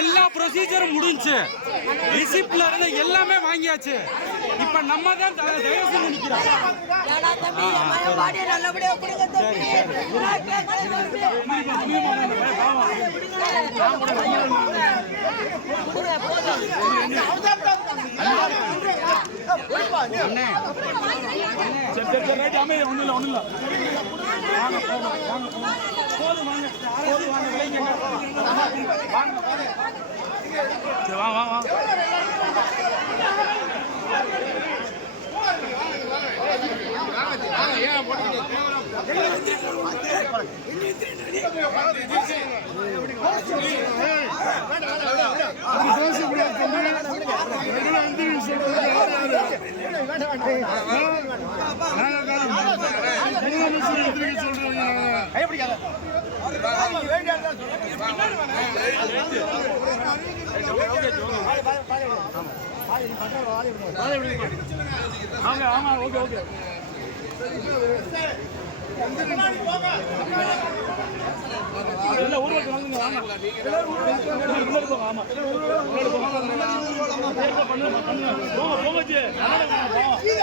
எல்லா ப்ரொசீஜரும் முடிஞ்சுச்சு ரிசிப்ட்ல இருந்து எல்லாமே வாங்கியாச்சு. இப்ப நம்ம தான் தயவு செஞ்சு நிக்கிறோம். சரி சரி சரி ரைட் அமைதி ஒண்ணும் இல்ல ஒண்ணும் இல்ல வாங்க போங்க வாங்க போதும் வாங்க போதும் வாங்க விளைங்க வாங்க சரி வா வா வா வாங்க. ஆமா ஓகே ஓகே. இல்ல ஊர்வலத்துக்கு வந்துங்க வாங்க ஆமா போங்க போங்க